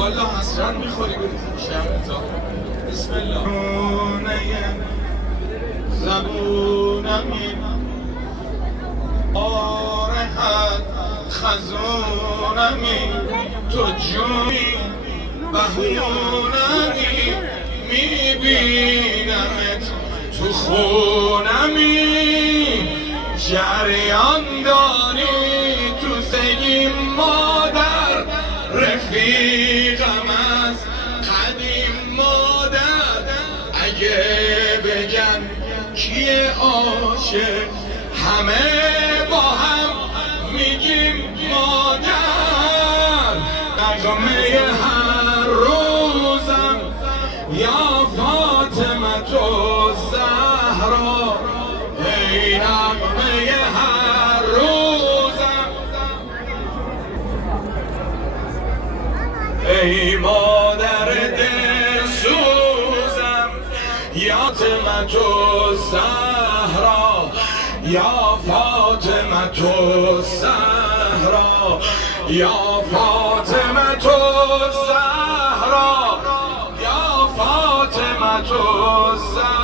والا حسرت میخوری بری شهرتا. بسم الله. زبونمی آرهت خزونمی تو جوی بهونمی میبینمت تو خونمی جریان داری تو زیم مادر رفیقم از قدیم مادر اگه بگن کیه عاشق همه با هم میگیم مادر نغمه هر روزم یا فاطمه تو زهرا ای نغمه هر روزم ای مادر دلسوزم یا فاطمه تو زهرا یا فاطمه تو زهرا یا فاطمه تو زهرا یا فاطمه تو زهرا